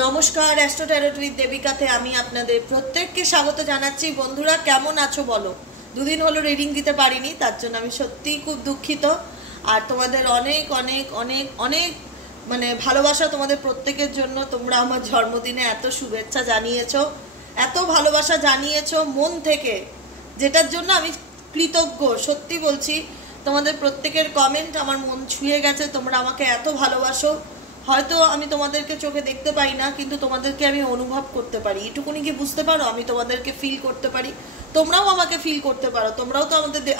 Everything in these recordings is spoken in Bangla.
নমস্কার, অ্যাস্ট্রো ট্যারোট উইথ দেবিকাতে আমি আপনাদের প্রত্যেককে স্বাগত জানাচ্ছি। বন্ধুরা কেমন আছো বলো? দুদিন হলো রিডিং দিতে পারিনি, তার জন্য আমি সত্যিই খুব দুঃখিত। আর তোমাদের অনেক অনেক অনেক অনেক ভালোবাসা তোমাদের প্রত্যেকের জন্য। তোমরা আমার জন্মদিনে এত শুভেচ্ছা জানিয়েছো, এত ভালোবাসা জানিয়েছো মন থেকে, যেটার জন্য আমি কৃতজ্ঞ। সত্যি বলছি, তোমাদের প্রত্যেকের কমেন্ট আমার মন ছুঁয়ে গেছে। তোমরা আমাকে এত ভালোবাসো। হয়তো আমি তোমাদেরকে চোখে দেখতে পাই না, কিন্তু তোমাদেরকে আমি অনুভব করতে পারি। এটুকুনি কি বুঝতে পারো? আমি তোমাদেরকে ফিল করতে পারি, তোমরাও আমাকে ফিল করতে পারো। তোমরাও তো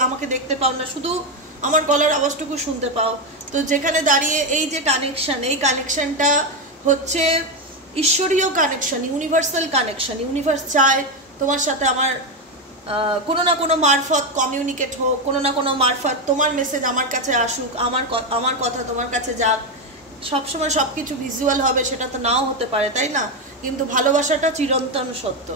আমাকে দেখতে পাও না, শুধু আমার গলার আওয়াজটুকু শুনতে পাও। তো যেখানে দাঁড়িয়ে এই যে কানেকশন, এই কানেকশনটা হচ্ছে ঈশ্বরীয় কানেকশন, ইউনিভার্সাল কানেকশন। ইউনিভার্স চায় তোমার সাথে আমার কোনো না কোনো মারফত কমিউনিকেট হোক, কোনো না কোনো মারফত তোমার মেসেজ আমার কাছে আসুক, আমার কথা তোমার কাছে যাক। সবসময় সব কিছু ভিজুয়াল হবে সেটা তো নাও হতে পারে, তাই না? কিন্তু ভালোবাসাটা চিরন্তন সত্য।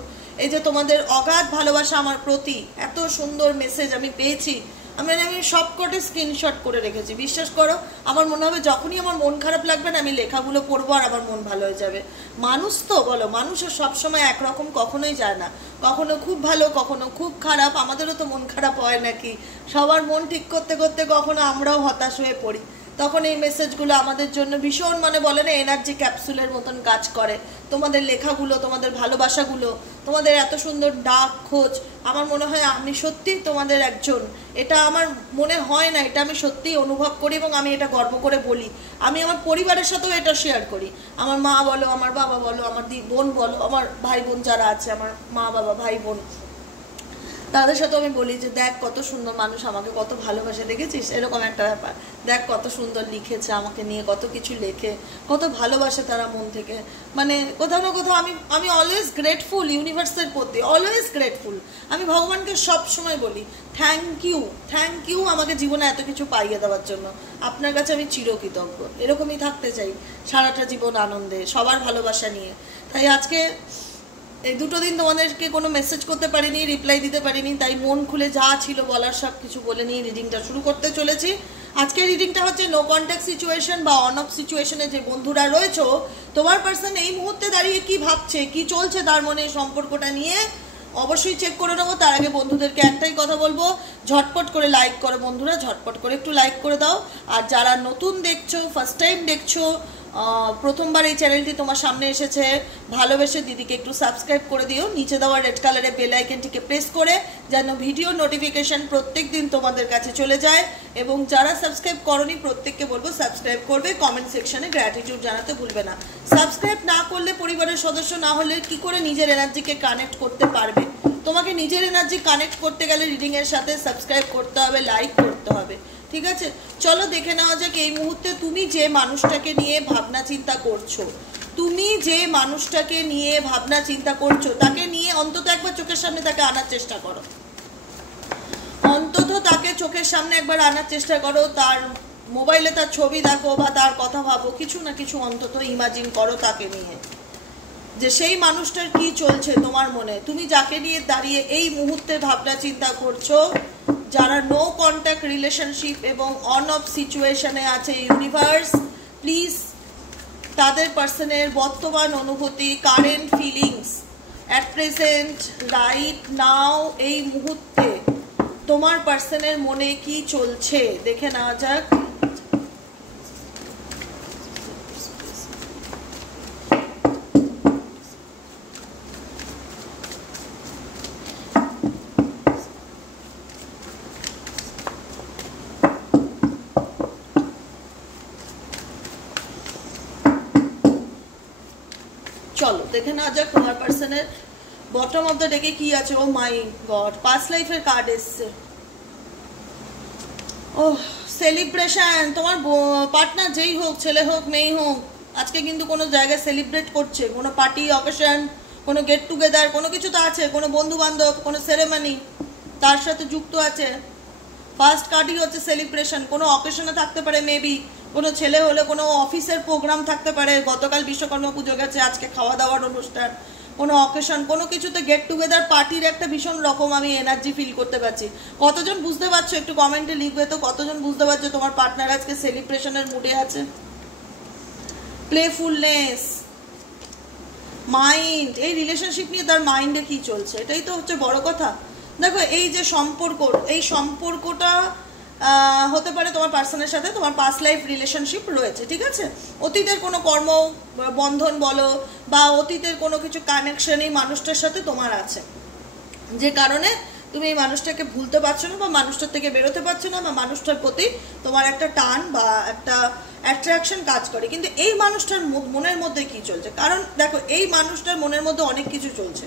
এই যে তোমাদের অগাধ ভালোবাসা আমার প্রতি, এত সুন্দর মেসেজ আমি পেয়েছি। আমি সবকটা স্ক্রিনশট করে রেখেছি। বিশ্বাস করো, আমার মনে হবে যখনই আমার মন খারাপ লাগবে না, আমি লেখাগুলো পড়বো আর আমার মন ভালো হয়ে যাবে। মানুষ তো বলো, মানুষের সবসময় একরকম কখনোই যায় না। কখনো খুব ভালো, কখনো খুব খারাপ। আমাদেরও তো মন খারাপ হয় নাকি? সবার মন ঠিক করতে করতে কখনো আমরাও হতাশ হয়ে পড়ি। তখন এই মেসেজগুলো আমাদের জন্য ভীষণ বলে না, এনার্জি ক্যাপসুলের মতন কাজ করে। তোমাদের লেখাগুলো, তোমাদের ভালোবাসাগুলো, তোমাদের এত সুন্দর ডাক খোঁজ, আমার মনে হয় আমি সত্যি তোমাদের একজন। এটা আমার মনে হয় না, এটা আমি সত্যিই অনুভব করি এবং আমি এটা গর্ব করে বলি। আমি আমার পরিবারের সাথেও এটা শেয়ার করি। আমার মা বলো, আমার বাবা বলো, আমার বোন বলো, আমার ভাই বোন যারা আছে, আমার মা বাবা ভাই বোন, তাদের সাথে আমি বলি যে দেখ কত সুন্দর মানুষ, আমাকে কত ভালোবাসে, দেখেছিস? এরকম একটা ব্যাপার। দেখ কত সুন্দর লিখেছে আমাকে নিয়ে, কত কিছু লেখে, কত ভালোবাসে তারা মন থেকে। কোথাও না কোথাও আমি অলওয়েজ গ্রেটফুল ইউনিভার্সের প্রতি, অলওয়েজ গ্রেটফুল। আমি ভগবানকে সব সময় বলি থ্যাংক ইউ আমাকে জীবনে এত কিছু পাইয়ে দেওয়ার জন্য। আপনার কাছে আমি চিরকৃতজ্ঞ। এরকমই থাকতে চাই সারাটা জীবন আনন্দে, সবার ভালোবাসা নিয়ে। তাই আজকে এই দুটো দিন তোমাদেরকে কোনো মেসেজ করতে পারিনি, রিপ্লাই দিতে পারিনি, তাই মন খুলে যা ছিল বলার সব কিছু বলে নিয়ে রিডিংটা শুরু করতে চলেছি। আজকের রিডিংটা হচ্ছে নো কন্ট্যাক্ট সিচুয়েশন বা অন অফ সিচুয়েশনে যে বন্ধুরা রয়েছো, তোমার পার্সন এই মুহূর্তে দাঁড়িয়ে কি ভাবছে, কি চলছে তার মনে, সম্পর্কটা নিয়ে অবশ্যই চেক করে নেবো। তার আগে বন্ধুদেরকে একটাই কথা বলবো, ঝটপট করে লাইক করো বন্ধুরা, ঝটপট করে একটু লাইক করে দাও। আর যারা নতুন দেখছো, ফার্স্ট টাইম দেখছো, প্রথমবার এই চ্যানেলটি তোমার সামনে এসেছে, ভালোবেসে দিদিকে একটু সাবস্ক্রাইব করে দিও। নিচে দেওয়া রেড কালারের বেল আইকনটিকে প্রেস করে, যেন ভিডিও নোটিফিকেশন প্রত্যেক দিন তোমাদের কাছে চলে যায়। এবং যারা সাবস্ক্রাইব করনি প্রত্যেককে বলবো সাবস্ক্রাইব করবে। কমেন্ট সেকশনে গ্র্যাটিটিউড জানাতে ভুলবে না। সাবস্ক্রাইব না করলে, পরিবারের সদস্য না হলে কি করে নিজের এনার্জিকে কানেক্ট করতে পারবে? তোমাকে নিজের এনার্জি কানেক্ট করতে গেলে রিডিংয়ের সাথে সাবস্ক্রাইব করতে হবে, লাইক করতে হবে। ঠিক আছে, চলো দেখে নেওয়া যাক এই মুহূর্তে তুমি যে মানুষটাকে নিয়ে ভাবনা চিন্তা করছো, তাকে নিয়ে অন্তত একবার চোখের সামনে তাকে আনার চেষ্টা করো। তার মোবাইলে তার ছবি দেখো বা তার কথা ভাবো, কিছু না কিছু অন্তত ইমাজিন করো তাকে নিয়ে, যে সেই মানুষটার কি চলছে তোমার মনে। তুমি যাকে নিয়ে দাঁড়িয়ে এই মুহূর্তে ভাবনা চিন্তা করছো, যারা নো কন্ট্যাক্ট রিলেশনশিপ এবং অন অফ সিচুয়েশনে আছে, ইউনিভার্স প্লিজ তাদের পার্সনের বর্তমান অনুভূতি, current feelings at present right now, এই মুহূর্তে তোমার পার্সনের মনে কি চলছে দেখে নেওয়া যাক। চলো দেখে নেওয়া যাক তোমার পার্সনের বটম অফ দ্য ডেকে কি আছে। ও মাই গড, পাস্ট লাইফের কার্ড এসছে। ও সেলিব্রেশন, তোমার পার্টনার যেই হোক, ছেলে হোক মেয়ে হোক, আজকে কিন্তু কোনো জায়গায় সেলিব্রেট করছে, কোনো পার্টি অকেশন, কোনো গেট টুগেদার, কোনো কিছু তো আছে, কোনো বন্ধু বান্ধব, কোনো সেরেমনি তার সাথে যুক্ত আছে। ফার্স্ট কার্ডই হচ্ছে সেলিব্রেশন। কোনো অকেশনে থাকতে পারে, মেবি কোনো ছেলে হলে কোনো অফিসের প্রোগ্রাম থাকতে পারে, গতকাল বিশ্বকর্মা পুজো গেছে, আজকে খাওয়া দাওয়ার অনুষ্ঠান, কোনো অকেশন, কোনো কিছুতে গেট টুগেদার, পার্টির একটা ভীষণ রকম আমি এনার্জি ফিল করতে পারছি। কতজন বুঝতে পারছো একটু কমেন্টে লিখবে তো, কতজন বুঝতে পারছো তোমার পার্টনার আজকে সেলিব্রেশনের মুডে আছে। প্লেফুলনেস, মাইন্ড, এই রিলেশনশিপ নিয়ে তার মাইন্ডে কি চলছে, এটাই তো হচ্ছে বড় কথা। দেখো এই যে সম্পর্ক, এই সম্পর্কটা হতে পারে তোমার পার্সনের সাথে তোমার পাস্ট লাইফ রিলেশনশিপ রয়েছে, ঠিক আছে, অতীতের কোনো কর্ম বন্ধন বলো বা অতীতের কোনো কিছু কানেকশন এই মানুষটার সাথে তোমার আছে, যে কারণে তুমি এই মানুষটাকে ভুলতে পারছো না বা মানুষটার থেকে বেরোতে পারছো না বা মানুষটার প্রতি তোমার একটা টান বা একটা অ্যাট্রাকশন কাজ করে। কিন্তু এই মানুষটার মনের মধ্যে কি চলছে, কারণ দেখো এই মানুষটার মনের মধ্যে অনেক কিছু চলছে।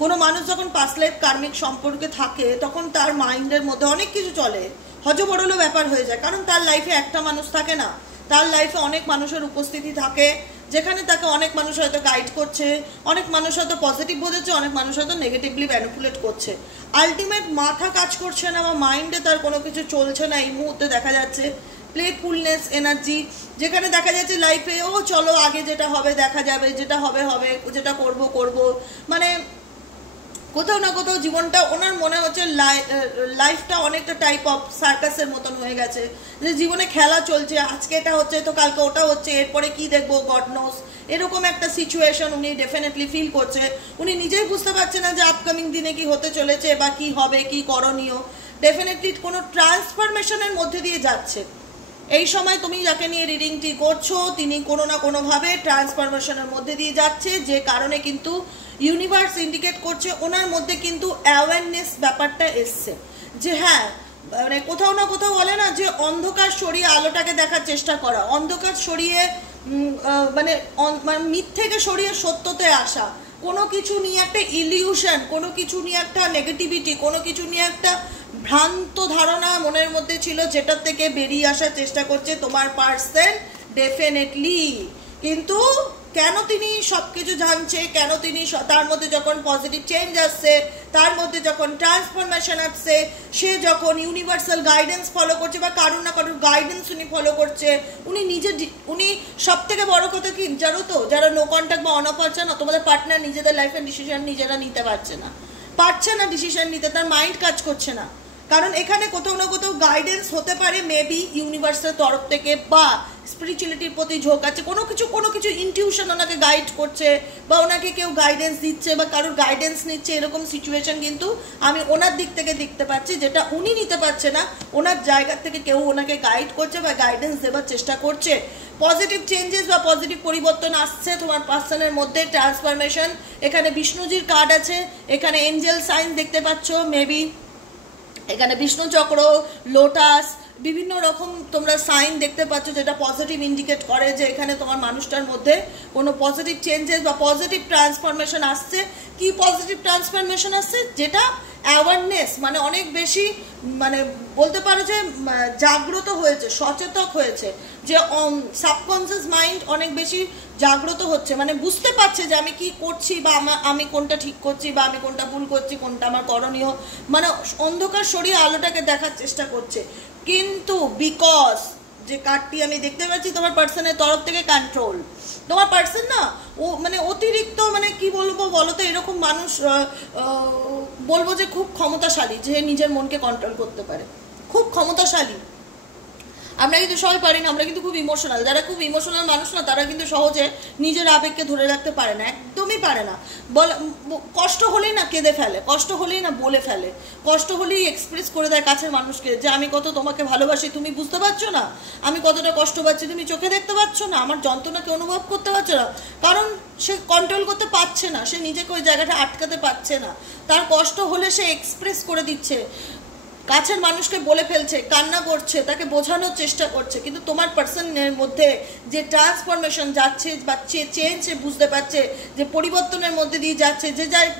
কোনো মানুষ যখন পাস্ট লাইফ কার্মিক সম্পর্কে থাকে তখন তার মাইন্ডের মধ্যে অনেক কিছু চলে, হজবরল ব্যাপার হয়ে যায়, কারণ তার লাইফে একটা মানুষ থাকে না, তার লাইফে অনেক মানুষের উপস্থিতি থাকে, যেখানে তাকে অনেক মানুষ হয়তো গাইড করছে, অনেক মানুষ হয়তো পজিটিভ বোঝাচ্ছে, অনেক মানুষ হয়তো নেগেটিভলি ম্যানিপুলেট করছে। আলটিমেট মাথা কাজ করছে না বা মাইন্ডে তার কোনো কিছু চলছে না। এই মুহূর্তে দেখা যাচ্ছে প্লেফুলনেস এনার্জি, যেখানে দেখা যাচ্ছে লাইফে ও চলো আগে যেটা হবে দেখা যাবে, যেটা হবে হবে, যেটা করব করব, মানে কোথাও না কোথাও জীবনটা ওনার মনে হচ্ছে লাইফটা অনেকটা টাইপ অফ সার্কাসের মতন হয়ে গেছে, যে জীবনে খেলা চলছে, আজকে এটা হচ্ছে তো কালকে ওটা হচ্ছে, এরপরে কি দেখবো গড নোস, এরকম একটা সিচুয়েশন উনি ডেফিনেটলি ফিল করছে। উনি নিজেই বুঝতে পারছে না যে আপকামিং দিনে কি হতে চলেছে বা কি হবে, কি করণীয়। ডেফিনেটলি কোনো ট্রান্সফরমেশনের মধ্যে দিয়ে যাচ্ছে। এই সময় তুমি যাকে নিয়ে রিডিংটি করছো তিনি কোনো না কোনোভাবে ট্রান্সফরমেশনের মধ্যে দিয়ে যাচ্ছে, যে কারণে কিন্তু ইউনিভার্স ইন্ডিকেট করছে ওনার মধ্যে কিন্তু অ্যাওয়ারনেস ব্যাপারটা এসছে, যে হ্যাঁ মানে কোথাও না কোথাও বলে না যে অন্ধকার সরিয়ে আলোটাকে দেখার চেষ্টা করা, অন্ধকার সরিয়ে মানে মিথ্যেকে সরিয়ে সত্যতে আসা, কোনো কিছু নিয়ে একটা ইলিউশন, কোনো কিছু নিয়ে একটা নেগেটিভিটি, কোনো কিছু নিয়ে একটা ভ্রান্ত ধারণা মনের মধ্যে ছিল, যেটার থেকে বেরিয়ে আসার চেষ্টা করছে তোমার পার্সন ডেফিনেটলি। কিন্তু কেন তিনি সব কিছু জানছে, কেন তিনি তার মধ্যে যখন পজিটিভ চেঞ্জ আসছে, তার মধ্যে যখন ট্রান্সফরমেশন আসছে, সে যখন ইউনিভার্সাল গাইডেন্স ফলো করছে বা কারুর না কারুর গাইডেন্স উনি ফলো করছে, উনি সব থেকে বড় কথা কি জানো তো, যারা নো কন্ট্যাক্ট বা অনঅফার চান না, তোমাদের পার্টনার নিজেদের লাইফের ডিসিশন নিজেরা নিতে পারছে না ডিসিশন নিতে, তার মাইন্ড কাজ করছে না, কারণ এখানে কোথাও না কোথাও গাইডেন্স হতে পারে মেবি ইউনিভার্সের তরফ থেকে, বা স্পিরিচুয়ালিটির প্রতি ঝোঁক আছে, কোনো কিছু ইনটিউশন ওনাকে গাইড করছে বা ওনাকে কেউ গাইডেন্স দিচ্ছে বা কারোর গাইডেন্স নিচ্ছে, এরকম সিচুয়েশন কিন্তু আমি ওনার দিক থেকে দেখতে পাচ্ছি, যেটা উনি নিতে পারছে না, ওনার জায়গা থেকে কেউ ওনাকে গাইড করছে বা গাইডেন্স দেওয়ার চেষ্টা করছে। পজিটিভ চেঞ্জেস বা পজিটিভ পরিবর্তন আসছে তোমার পার্সনের মধ্যে, ট্রান্সফরমেশন। এখানে বিষ্ণুজির কার্ড আছে, এখানে এঞ্জেল সাইন দেখতে পাচ্ছ, মেবি এখানে বিষ্ণু চক্র, লোটাস, বিভিন্ন রকম তোমরা সাইন দেখতে পাচ্ছ, যেটা পজিটিভ ইন্ডিকেট করে যে এখানে তোমার মানুষটার মধ্যে কোনো পজিটিভ চেঞ্জেস বা পজিটিভ ট্রান্সফরমেশন আসছে। কি পজিটিভ ট্রান্সফরমেশন আসছে, যেটা অ্যাওয়ারনেস, মানে অনেক বেশি, মানে বলতে পারো যে জাগ্রত হয়েছে, সচেতন হয়েছে, যে সাবকনসিয়াস মাইন্ড অনেক বেশি জাগ্রত হচ্ছে, মানে বুঝতে পারছে যে আমি কি করছি বা আমি কোনটা ঠিক করছি বা আমি কোনটা ভুল করছি, কোনটা আমার করণীয়, মানে অন্ধকার সরিয়ে আলোটাকে দেখার চেষ্টা করছে। কিন্তু বিকজ যে কার্ডটি আমি দেখতে পাচ্ছি তোমার পার্সনের তরফ থেকে কন্ট্রোল, তোমার পার্সন না ও মানে অতিরিক্ত, মানে কি বলবো বলো তো, এরকম মানুষ বলবো যে খুব ক্ষমতাশালী, যে নিজের মনকে কন্ট্রোল করতে পারে, খুব ক্ষমতাশালী। আমরা কিন্তু সবাই পারি না, আমরা কিন্তু খুব ইমোশনাল, যারা খুব ইমোশনাল মানুষ না তারা কিন্তু সহজে নিজের আবেগকে ধরে রাখতে পারে না, একদমই পারে না। কষ্ট হলেই না কেঁদে ফেলে, কষ্ট হলেই না বলে ফেলে, কষ্ট হলেই এক্সপ্রেস করে দেয় কাছের মানুষকে, যে আমি কত তোমাকে ভালোবাসি, তুমি বুঝতে পারছো না আমি কতটা কষ্ট পাচ্ছি, তুমি চোখে দেখতে পাচ্ছ না, আমার যন্ত্রণাকে অনুভব করতে পারছো না, কারণ সে কন্ট্রোল করতে পারছে না, সে নিজেকে ওই জায়গাটা আটকাতে পারছে না, তার কষ্ট হলে সে এক্সপ্রেস করে দিচ্ছে, কাছের মানুষকে বলে ফেলছে, কান্না করছে, তাকে বোঝানোর চেষ্টা করছে। কিন্তু তোমার পার্সনের মধ্যে যে ট্রান্সফরমেশন যাচ্ছে বা চেঞ্জ সে বুঝতে পারছে, যে পরিবর্তনের মধ্যে দিয়ে যাচ্ছে,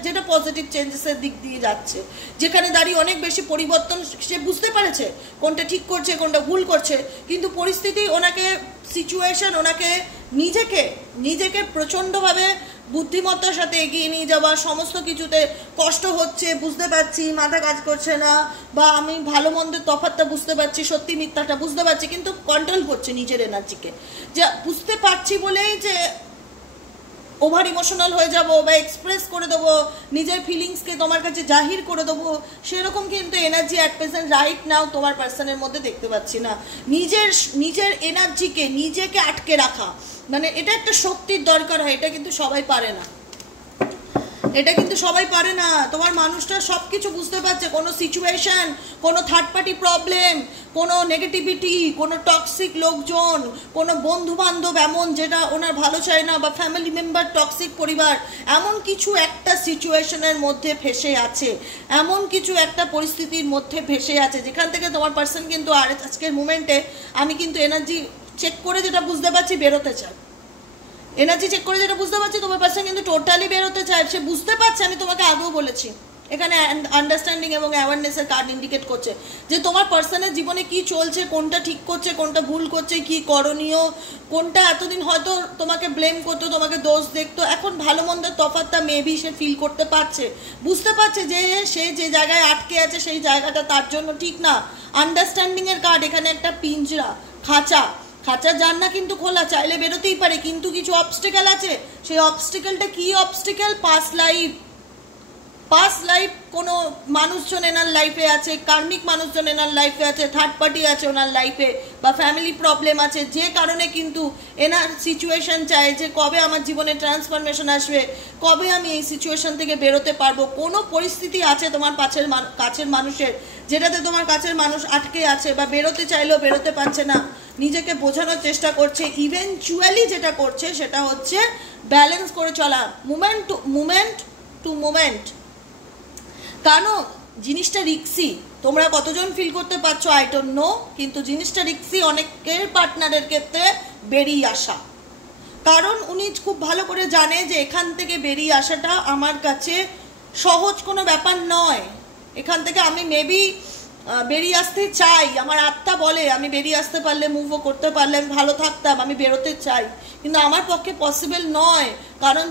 যেটা পজিটিভ চেঞ্জেসের দিক দিয়ে যাচ্ছে, যেখানে দাঁড়িয়ে অনেক বেশি পরিবর্তন সে বুঝতে পারেছে, কোনটা ঠিক করছে কোনটা ভুল করছে। কিন্তু পরিস্থিতি ওনাকে, সিচুয়েশন ওনাকে নিজেকে প্রচণ্ডভাবে বুদ্ধিমত্তার সাথে এগিয়ে নিয়ে যাওয়া, সমস্ত কিছুতে কষ্ট হচ্ছে বুঝতে পারছি, মাথা কাজ করছে না, বা আমি ভালো মন্দের তফাৎটা বুঝতে পারছি, সত্যি মিথ্যাটা বুঝতে পারছি, কিন্তু কন্ট্রোল করছে নিজের এনার্জিকে, যে বুঝতে পারছি বলেই যে ওভার ইমোশনাল হয়ে যাব বা এক্সপ্রেস করে দেবো, নিজের ফিলিংসকে তোমার কাছে জাহির করে দেবো, সেরকম কিন্তু energy at present right now তোমার পার্সনের মধ্যে দেখতে পাচ্ছি না। নিজের এনার্জিকে নিজেকে আটকে রাখা, মানে এটা একটা শক্তির দরকার হয়, এটা কিন্তু সবাই পারে না। এটা কিন্তু সবাই পারে না। তোমার মানুষটা সব কিছু বুঝতে পারছে, কোনো সিচুয়েশন, কোনো থার্ড পার্টি প্রবলেম, কোনো নেগেটিভিটি, কোনো টক্সিক লোকজন, কোনো বন্ধু বান্ধব এমন যেটা ওনার ভালো চায় না, বা ফ্যামিলি মেম্বার টক্সিক পরিবার, এমন কিছু একটা সিচুয়েশনের মধ্যে ফেসে আছে, এমন কিছু একটা পরিস্থিতির মধ্যে ফেসে আছে যেখান থেকে তোমার পার্সন কিন্তু আজকের মোমেন্টে আমি কিন্তু এনার্জি চেক করে যেটা বুঝতে পারছি বেরোতে চায়। এনার্জি চেক করে যেটা বুঝতে পারছি তোমার পার্সন কিন্তু টোটালি বেরোতে চায়। সে বুঝতে পারছে, আমি তোমাকে আগেও বলেছি, এখানে আন্ডারস্ট্যান্ডিং এবং অ্যাওয়ারনেসের কার্ড ইন্ডিকেট করছে যে তোমার পার্সনের জীবনে কি চলছে, কোনটা ঠিক করছে, কোনটা ভুল করছে, কি করণীয়, কোনটা এতদিন হয়তো তোমাকে ব্লেম করতো, তোমাকে দোষ দেখতো, এখন ভালো মন্দের তফাৎটা মেবি সে ফিল করতে পারছে, বুঝতে পারছে যে সে যে জায়গায় আটকে আছে সেই জায়গাটা তার জন্য ঠিক না। আন্ডারস্ট্যান্ডিংয়ের কার্ড, এখানে একটা পিঞ্জরা, খাঁচা জানলা কিন্তু খোলা, চাইলে বেরোতেই পারে, কিন্তু কিছু অবস্টিকেল আছে। সেই অবস্টিকেলটা কি অবস্টিকেল? পাস্ট লাইফ কোনো মানুষজন এনার লাইফে আছে, কার্মিক মানুষজন এনার লাইফে আছে, থার্ড পার্টি আছে ওনার লাইফে, বা ফ্যামিলি প্রবলেম আছে, যে কারণে কিন্তু এনার সিচুয়েশন চায় যে কবে আমার জীবনে ট্রান্সফরমেশন আসবে, কবে আমি এই সিচুয়েশন থেকে বেরোতে পারবো। কোনো পরিস্থিতি আছে তোমার কাছের মানুষের যেটাতে তোমার কাছের মানুষ আটকে আছে, বা বেরোতে চাইলেও বেরোতে পারছে না, নিজেকে বোঝানোর চেষ্টা করছে। ইভেনচুয়ালি যেটা করছে সেটা হচ্ছে ব্যালেন্স করে চলা, মুমেন্ট টু মুমেন্ট। কেন জিনিসটা রিক্সি, তোমরা কতজন ফিল করতে পারছো আই ডোন্ট নো, কিন্তু জিনিসটা রিক্সি অনেকের পার্টনারের ক্ষেত্রে বেরিয়ে আসা। কারণ উনি খুব ভালো করে জানে যে এখান থেকে বেরিয়ে আসাটা আমার কাছে সহজ কোনো ব্যাপার নয়। এখান থেকে আমি মেবি বেরিয়ে আসতে চাই, আমার আত্মা বলে আমি বেরিয়ে আসতে পারলে, মুভও করতে পারলে আমি ভালো থাকতাম, আমি বেরোতে চাই, কিন্তু আমার পক্ষে পসিবল নয়। কারণ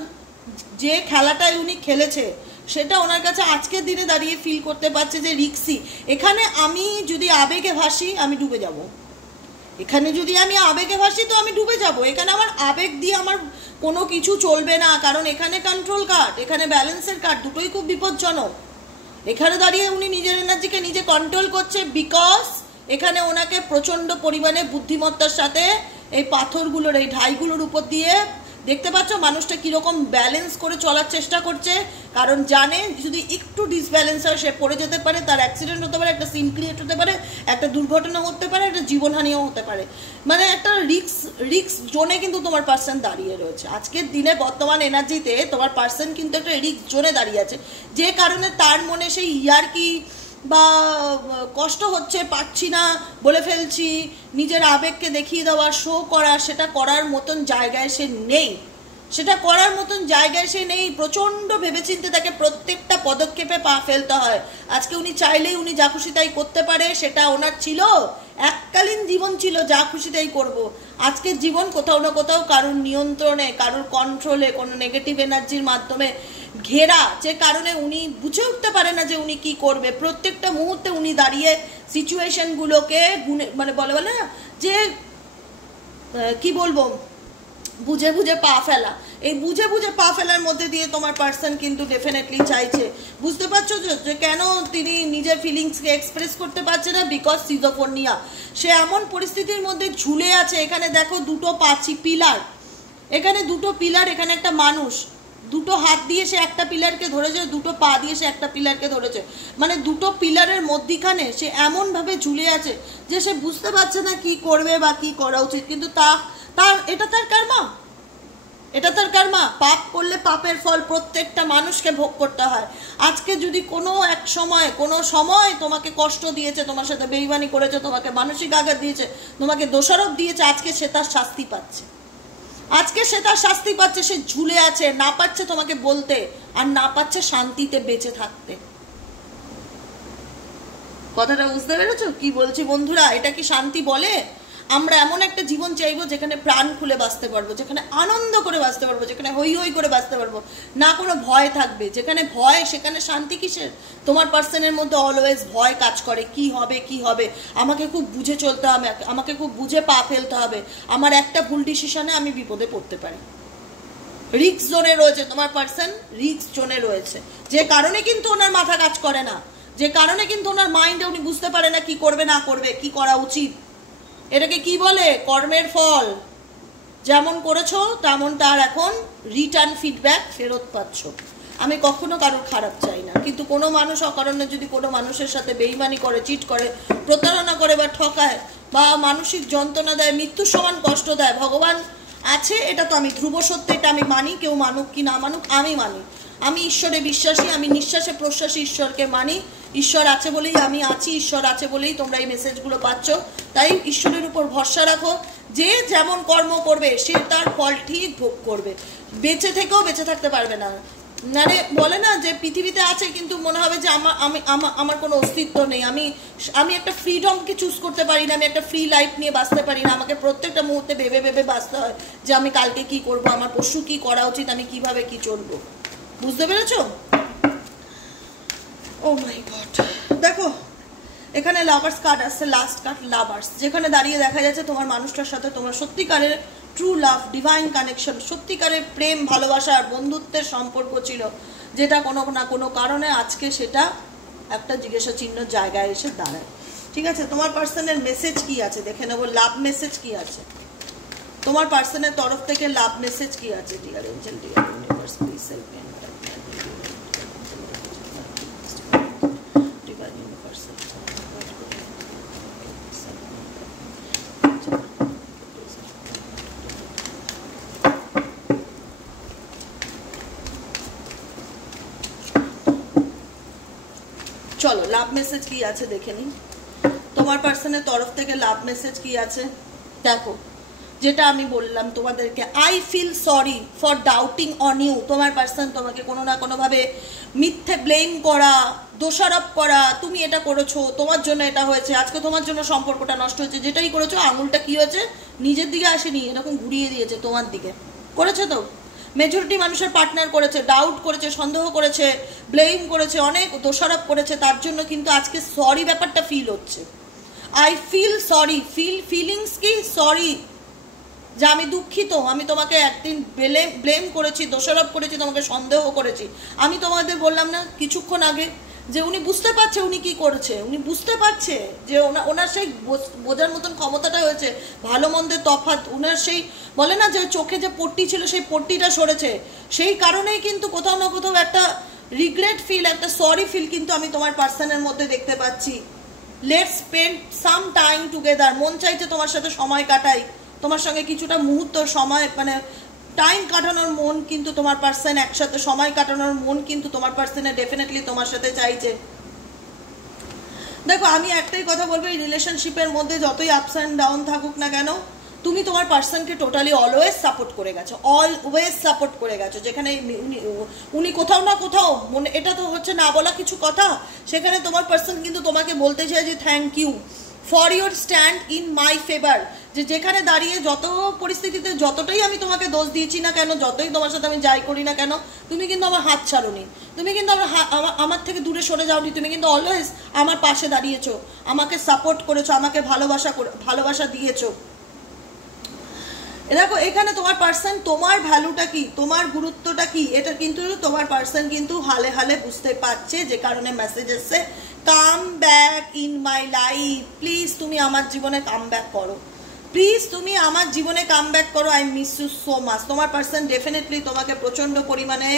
যে খেলাটাই উনি খেলেছে সেটা ওনার কাছে আজকের দিনে দাঁড়িয়ে ফিল করতে পারছে যে রিক্সি। এখানে আমি যদি আবেগে ভাসি আমি ডুবে যাব, এখানে যদি আমি আবেগে ভাসি তো আমি ডুবে যাব। এখানে আমার আবেগ দিয়ে আমার কোনো কিছু চলবে না, কারণ এখানে কন্ট্রোল কার্ড, এখানে ব্যালেন্সের কার্ড, দুটোই খুব বিপজ্জনক। এখানে দাঁড়িয়ে উনি নিজের এনার্জিকে নিজে কন্ট্রোল করছে, বিকজ এখানে ওনাকে প্রচণ্ড পরিমাণে বুদ্ধিমত্তার সাথে এই পাথরগুলোর, এই ঢাইগুলোর উপর দিয়ে দেখতে পাচ্ছ মানুষটা কীরকম ব্যালেন্স করে চলার চেষ্টা করছে। কারণ জানে যদি একটু ডিসব্যালেন্স হয় সে পড়ে যেতে পারে, তার অ্যাক্সিডেন্ট হতে পারে, একটা সিন ক্রিয়েট হতে পারে, একটা দুর্ঘটনা হতে পারে, একটা জীবনহানিও হতে পারে। মানে একটা রিক্স জোনে কিন্তু তোমার পার্সন দাঁড়িয়ে রয়েছে। আজকের দিনে বর্তমান এনার্জিতে তোমার পার্সন কিন্তু একটা রিক্স জোনে দাঁড়িয়ে আছে, যে কারণে তার মনে সেই ইয়ার্কি বা কষ্ট হচ্ছে, পাচ্ছি না, বলে ফেলছি, নিজের আবেগকে দেখিয়ে দেওয়া, শো করা, সেটা করার মতন জায়গায় সে নেই, প্রচণ্ড ভেবেচিন্তে তাকে প্রত্যেকটা পদক্ষেপে পা ফেলতে হয়। আজকে উনি চাইলেই উনি যা খুশি তাই করতে পারে, সেটা ওনার ছিল এককালীন জীবন ছিল যা খুশি তাই করবো। আজকের জীবন কোথাও না কোথাও কারোর নিয়ন্ত্রণে, কারোর কন্ট্রোলে, কোনো নেগেটিভ এনার্জির মাধ্যমে ঘেরা, যে কারণে উনি বুঝে উঠতে পারে না যে উনি কি করবে। প্রত্যেকটা মুহূর্তে উনি দাঁড়িয়ে সিচুয়েশনগুলোকে মানে বলে না যে কি বলবো, বুঝে বুঝে পা ফেলা। এই বুঝে বুঝে পা ফেলার মধ্যে দিয়ে তোমার পার্সন কিন্তু ডেফিনেটলি চাইছে, বুঝতে পারছো যে কেন তিনি নিজের ফিলিংসকে এক্সপ্রেস করতে পারছে না, বিকজ সিজোফোনিয়া। সে এমন পরিস্থিতির মধ্যে ঝুলে আছে। এখানে দেখো দুটো পিলার, এখানে দুটো পিলার, এখানে একটা মানুষ, দুটো হাত দিয়ে সে একটা পিলারকে ধরেছে, দুটো পা দিয়ে সে একটা পিলারকে ধরেছে, মানে দুটো পিলারের মধ্যিখানে সে এমনভাবে ঝুলে আছে যে সে বুঝতে পারছে না কি করবে বা কি করা উচিত। কিন্তু এটা তার কর্মা, পাপ করলে পাপের ফল প্রত্যেকটা মানুষকে ভোগ করতে হয়। আজকে যদি কোনো সময় তোমাকে কষ্ট দিয়েছে, তোমার সাথে বেইমানি করেছে, তোমাকে মানসিক আঘাত দিয়েছে, তোমাকে দোষারোপ দিয়েছে, আজকে সে তার শাস্তি পাচ্ছে। সে ঝুলে আছে, না পাচ্ছে তোমাকে বলতে, আর না পাচ্ছে শান্তিতে বেঁচে থাকতে। কথাটা বুঝতে পেরেছো কি বলছি বন্ধুরা? এটা কি শান্তি বলে? আমরা এমন একটা জীবন চাইবো যেখানে প্রাণ খুলে বাঁচতে পারবো, যেখানে আনন্দ করে বাঁচতে পারবো, যেখানে হই হই করে বাঁচতে পারবো, না কোনো ভয় থাকবে। যেখানে ভয় সেখানে শান্তি কিসের? তোমার পার্সনের মধ্যে অলওয়েজ ভয় কাজ করে, কি হবে, আমাকে খুব বুঝে চলতে হবে, আমাকে খুব বুঝে পা ফেলতে হবে, আমার একটা ভুল ডিসিশনে আমি বিপদে পড়তে পারি। রিস্ক জোনে রয়েছে তোমার পার্সন, রিস্ক জোনে রয়েছে, যে কারণে কিন্তু ওনার মাথা কাজ করে না, যে কারণে কিন্তু ওনার মাইন্ডে উনি বুঝতে পারে না কি করবে না করবে, কি করা উচিত। এটাকে কি বলে? কর্মের ফল। যেমন করেছো তেমন তার এখন রিটার্ন ফিডব্যাক ফেরত পাচ্ছ। আমি কখনো কারোর খারাপ চাই না, কিন্তু কোনো মানুষ অকারণে যদি কোনো মানুষের সাথে বেইমানি করে, চিট করে, প্রতারণা করে বা ঠকায় বা মানসিক যন্ত্রণা দেয়, মৃত্যুর সমান কষ্ট দেয়, ভগবান আছে এটা তো আমি ধ্রুব সত্য, এটা আমি মানি। কেউ মানুক কি না মানুক আমি মানি। আমি ঈশ্বরে বিশ্বাসী, আমি নিঃশ্বাসে প্রশ্বাসে ঈশ্বরকে মানি। ঈশ্বর আছে বলেই আমি আছি, ঈশ্বর আছে বলেই তোমরা এই মেসেজগুলো পাচ্ছ। তাই ঈশ্বরের উপর ভরসা রাখো, যে যেমন কর্ম করবে সে তার ফল ঠিক ভোগ করবে। বেঁচে থেকেও বেঁচে থাকতে পারবে না, মানে বলে না যে পৃথিবীতে আছে কিন্তু মনে হবে যে আমার কোনো অস্তিত্ব নেই, আমি একটা ফ্রিডমকে চুজ করতে পারি না, আমি একটা ফ্রি লাইফ নিয়ে বাঁচতে পারি না। আমাকে প্রত্যেকটা মুহূর্তে ভেবে ভেবে বাঁচতে হয় যে আমি কালকে কি করব, আমার পরশু কি করা উচিত, আমি কিভাবে কি চলবো। বুঝতে পেরেছো? ও মাই গড, দেখো এখানে লাভার্স কার্ড আসছে, লাস্ট কার্ড লাভার্স, যেখানে দাঁড়িয়ে দেখা যাচ্ছে তোমার মানুষটার সাথে তোমার সত্যিকারের ট্রু লাভ, ডিভাইন কানেকশন, সত্যিকারের প্রেম, ভালোবাসা আর বন্ধুত্বের সম্পর্ক ছিল, যেটা কোনো না কোনো কারণে আজকে সেটা একটা জিজ্ঞাসা চিহ্ন জায়গায় এসে দাঁড়ায়। ঠিক আছে, তোমার পার্সনের মেসেজ কি আছে দেখে নেবো। লাভ মেসেজ কি আছে তোমার পার্সনের তরফ থেকে, লাভ মেসেজ কি আছে? Dear angel, deer universe, please help me. চলো লাভ মেসেজ কি আছে দেখে নিই। তোমার পার্সনের তরফ থেকে লাভ মেসেজ কি আছে দেখো। যেটা আমি বললাম তোমাদেরকে, I feel sorry for doubting on you. তোমার পার্সন তোমাকে কোনো না কোনোভাবে মিথ্যে ব্লেম করা, দোষারোপ করা, তুমি এটা করেছো, তোমার জন্য এটা হয়েছে, আজকে তোমার জন্য সম্পর্কটা নষ্ট হয়েছে। যেটাই করেছো আঙুলটা কি হয়েছে, নিজের দিকে আসেনি, এরকম ঘুরিয়ে দিয়েছে তোমার দিকে। করেছো তো? মেজরিটি মানুষের পার্টনার করেছে, ডাউট করেছে, সন্দেহ করেছে, ব্লেম করেছে, অনেক দোষারোপ করেছে, তার জন্য কিন্তু আজকে সরি ব্যাপারটা ফিল হচ্ছে। আই ফিল সরি, ফিলিংস কি সরি, যে আমি দুঃখিত, আমি তোমাকে একদিন ব্লেম করেছি, দোষারোপ করেছি, তোমাকে সন্দেহ করেছি। আমি তোমাদের বললাম না কিছুক্ষণ আগে যে উনি বুঝতে পারছে উনি কি করছে, উনি বুঝতে পারছে যে ওনার সেই বোঝার মতন ক্ষমতাটা হয়েছে, ভালো মন্দের তফাৎ, ওনার সেই বলে না যে চোখে যে পট্টি ছিল সেই পট্টিটা সরেছে। সেই কারণেই কিন্তু কোথাও না কোথাও একটা রিগ্রেট ফিল, একটা সরি ফিল কিন্তু আমি তোমার পার্সনের মধ্যে দেখতে পাচ্ছি। Let's spend some time together, মন চাইছে তোমার সাথে সময় কাটাই, তোমার সঙ্গে কিছুটা মুহূর্ত সময় মানে টাইম কাটানোর মন কিন্তু তোমার পার্সন, একসাথে সময় কাটানোর মন কিন্তু তোমার পার্সনে ডেফিনেটলি তোমার সাথে চাইছে। দেখো আমি একটাই কথা বলবো, এই রিলেশনশিপের মধ্যে যতই আপস অ্যান্ড ডাউন থাকুক না কেন, তুমি তোমার পার্সনকে টোটালি অলওয়েজ সাপোর্ট করে গেছো, অলওয়েজ সাপোর্ট করে গেছো। যেখানে উনি কোথাও না কোথাও মনে, এটা তো হচ্ছে না বলা কিছু কথা, সেখানে তোমার পার্সন কিন্তু তোমাকে বলতে চায় যে thank you for your stand in my favour. যেখানে দাঁড়িয়ে যত পরিস্থিতিতে যতটাই আমি তোমাকে দোষ দিয়েছি না কেন, যতই তোমার সাথে আমি যাই করি না কেন, তুমি কিন্তু আমার হাত ছাড়োনি, তুমি কিন্তু আমার থেকে দূরে সরে যাওনি, তুমি কিন্তু অলওয়েজ আমার পাশে দাঁড়িয়েছো, আমাকে সাপোর্ট করেছো, আমাকে ভালোবাসা দিয়েছো। দেখো এখানে তোমার পার্সন, তোমার ভ্যালুটা কি, তোমার গুরুত্বটা কি, এটা কিন্তু তোমার পার্সন কিন্তু হালে হালে বুঝতে পারছে, যে কারণে মেসেজ এসছে come back in my life. Please তুমি আমার জীবনে কাম ব্যাক করো, প্লিজ তুমি আমার জীবনে কাম ব্যাক করো, I miss you so much. তোমার পার্সন ডেফিনেটলি তোমাকে প্রচণ্ড পরিমাণে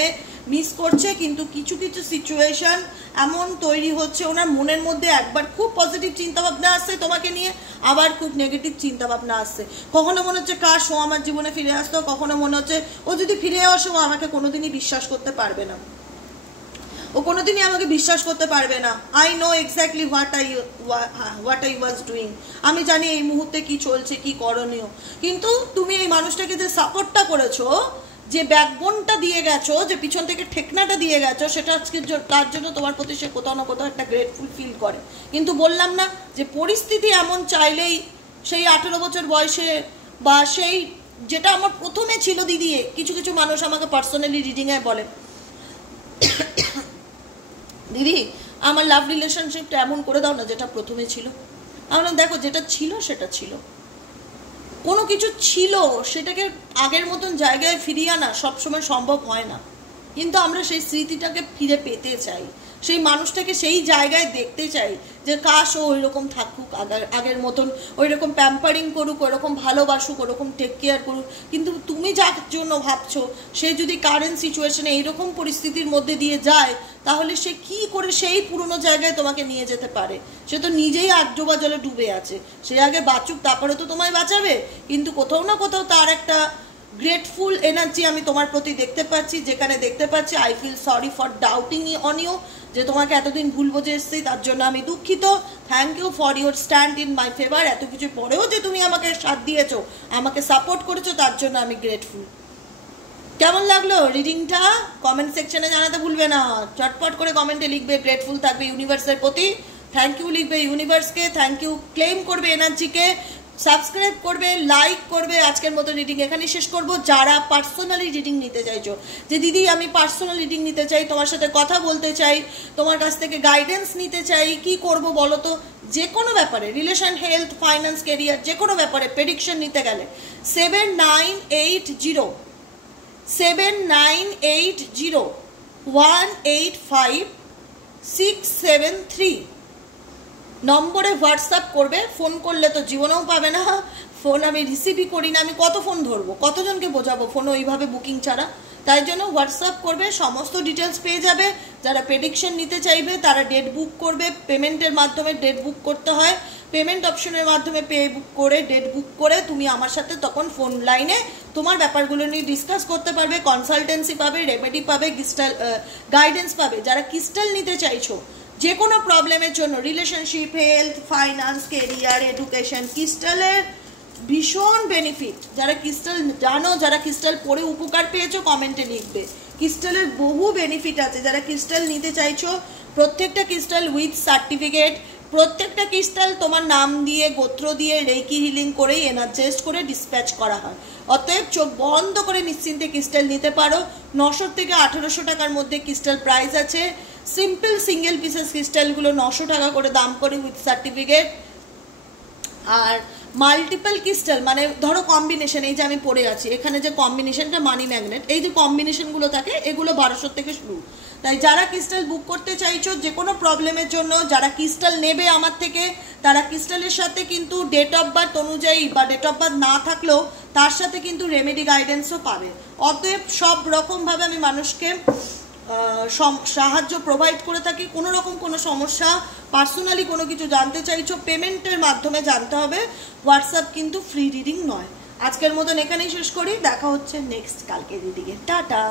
মিস করছে, কিন্তু কিছু কিছু সিচুয়েশন এমন তৈরি হচ্ছে ওনার মনের মধ্যে, একবার খুব পজিটিভ চিন্তাভাবনা আসছে তোমাকে নিয়ে, আবার খুব নেগেটিভ চিন্তাভাবনা আসছে। কখনো মনে হচ্ছে কাশ ও আমার জীবনে ফিরে আসতো, কখনো মনে হচ্ছে ও যদি ফিরে আসে ও আমাকে কোনোদিনই বিশ্বাস করতে পারবে না, ও কোনোদিনই আমাকে বিশ্বাস করতে পারবে না। I know exactly what I was doing, আমি জানি এই মুহূর্তে কি চলছে, কি করণীয়। কিন্তু তুমি এই মানুষটাকে যে সাপোর্টটা করেছো, যে ব্যাকবোনটা দিয়ে গেছো, যে পিছন থেকে ঠেকনাটা দিয়ে গেছো, সেটা আজকে তার জন্য তোমার প্রতি সে কোথাও না কোথাও একটা গ্রেটফুল ফিল করে। কিন্তু বললাম না যে পরিস্থিতি এমন চাইলেই সেই 18 বছর বয়সে বা সেই যেটা আমার প্রথমে ছিল দিদি, কিছু কিছু মানুষ আমাকে পার্সোনালি রিডিংয়ে বলে দিদি আমার লাভ রিলেশনশিপটা এমন করে দাও না যেটা প্রথমে ছিল। আমরা দেখো যেটা ছিল সেটা ছিল, কোনো কিছু ছিল সেটাকে আগের মতন জায়গায় ফিরিয়ে আনা সবসময় সম্ভব হয় না, কিন্তু আমরা সেই স্মৃতিটাকে ফিরে পেতে চাই। সেই মানুষটাকে সেই জায়গায় দেখতে চাই যে কাশ ও ওই রকম থাকুক, আগের মতন ওই রকম প্যাম্পারিং করুক, ওইরকম ভালোবাসুক, ওরকম টেক কেয়ার করুক। কিন্তু তুমি যার জন্য ভাবছো সে যদি কারেন্ট সিচুয়েশনে এইরকম পরিস্থিতির মধ্যে দিয়ে যায়, তাহলে সে কি করে সেই পুরনো জায়গায় তোমাকে নিয়ে যেতে পারে? সে তো নিজেই আড্ডোবা জলে ডুবে আছে, সে আগে বাঁচুক, তারপরে তো তোমায় বাঁচাবে। কিন্তু কোথাও না কোথাও তার একটা গ্রেটফুল এনার্জি আমি তোমার প্রতি দেখতে পাচ্ছি, যেখানে দেখতে পাচ্ছি I feel sorry for doubting on you, যে তোমাকে এতদিন ভুল বুঝে এসেছি তার জন্য আমি দুঃখিত। Thank you for your stand in my favour. এত কিছু পরেও যে তুমি আমাকে সাথ দিয়েছো, আমাকে সাপোর্ট করেছো, তার জন্য আমি গ্রেটফুল। কেমন লাগলো রিডিংটা কমেন্ট সেকশনে জানাতে ভুলবে না, চটপট করে কমেন্টে লিখবে। গ্রেটফুল থাকবে ইউনিভার্সের প্রতি, থ্যাংক ইউ লিখবে ইউনিভার্সকে, থ্যাংক ইউ ক্লেম করবে এনার্জিকে, সাবস্ক্রাইব করবে, লাইক করবে। আজকের মতো রিডিং এখানেই শেষ করব। যারা পার্সোনালি রিডিং নিতে চাইছো, যে দিদি আমি পার্সোনাল রিডিং নিতে চাই, তোমার সাথে কথা বলতে চাই, তোমার কাছ থেকে গাইডেন্স নিতে চাই, কি করব বলো তো, যে কোনো ব্যাপারে, রিলেশন, হেলথ, ফাইন্যান্স, কেরিয়ার, যে কোনো ব্যাপারে প্রেডিকশন নিতে গেলে 7980185673 নম্বরে হোয়াটসঅ্যাপ করবে। ফোন করলে তো জীবনেও পাবে না, ফোন আমি রিসিভই করি না, আমি কত ফোন ধরবো, কতজনকে বোঝাবো ফোন ওইভাবে বুকিং ছাড়া। তাই জন্য হোয়াটসঅ্যাপ করবে, সমস্ত ডিটেলস পেয়ে যাবে। যারা প্রেডিকশন নিতে চাইবে তারা ডেট বুক করবে, পেমেন্টের মাধ্যমে ডেট বুক করতে হয়, পেমেন্ট অপশনের মাধ্যমে বুক করে ডেট বুক করে তুমি আমার সাথে তখন ফোন লাইনে তোমার ব্যাপারগুলো নিয়ে ডিসকাস করতে পারবে, কনসালটেন্সি পাবে, রেমেডি পাবে, ক্রিস্টাল গাইডেন্স পাবে। যারা ক্রিস্টাল নিতে চাইছো যে কোনো প্রবলেমের জন্য, relationship, health, finance, career, education, ক্রিস্টালের ভীষণ বেনিফিট। যারা ক্রিস্টাল জানো, যারা ক্রিস্টাল পরে উপকার পেয়েছো, কমেন্টে লিখবে। ক্রিস্টালের বহু বেনিফিট আছে। যারা ক্রিস্টাল নিতে চাইছো, প্রত্যেকটা ক্রিস্টাল উইথ সার্টিফিকেট, প্রত্যেকটা ক্রিস্টাল তোমার নাম দিয়ে, গোত্র দিয়ে, রেকি হিলিং করেই এনার্জাইজড করে ডিসপ্যাচ করা হয়। অতএব চোখ বন্ধ করে নিশ্চিন্তে ক্রিস্টাল নিতে পারো। 900 থেকে 1800 টাকার মধ্যে ক্রিস্টাল প্রাইস আছে। সিম্পল সিঙ্গেল পিসেস ক্রিস্টালগুলো 900 টাকা করে দাম করে উইথ সার্টিফিকেট। আর মাল্টিপল ক্রিস্টাল মানে ধরো কম্বিনেশন, এই যে আমি পরে আছি এখানে যে কম্বিনেশনটা মানি ম্যাগনেট, এই যে কম্বিনেশনগুলো থাকে, এগুলো 1200 থেকে শুরু। তাই যারা ক্রিস্টাল বুক করতে চাইছো যে কোনো প্রবলেমের জন্য, যারা ক্রিস্টাল নেবে আমার থেকে, তারা ক্রিস্টালের সাথে কিন্তু ডেট অফ বার্থ অনুযায়ী বা ডেট অফ বার্থ না থাকলেও তার সাথে কিন্তু রেমেডি গাইডেন্সও পাবে। অতএব সব রকমভাবে আমি মানুষকে সাহায্য প্রোভাইড করে থাকি। কোনো রকম কোনো সমস্যা, পার্সোনালি কোনো কিছু জানতে চাইছো, পেমেন্টের মাধ্যমে জানতে হবে। হোয়াটসঅ্যাপ কিন্তু ফ্রি রিডিং নয়। আজকের মতন এখানেই শেষ করি, দেখা হচ্ছে নেক্সট কালকে রিডিংয়ে। টাটা।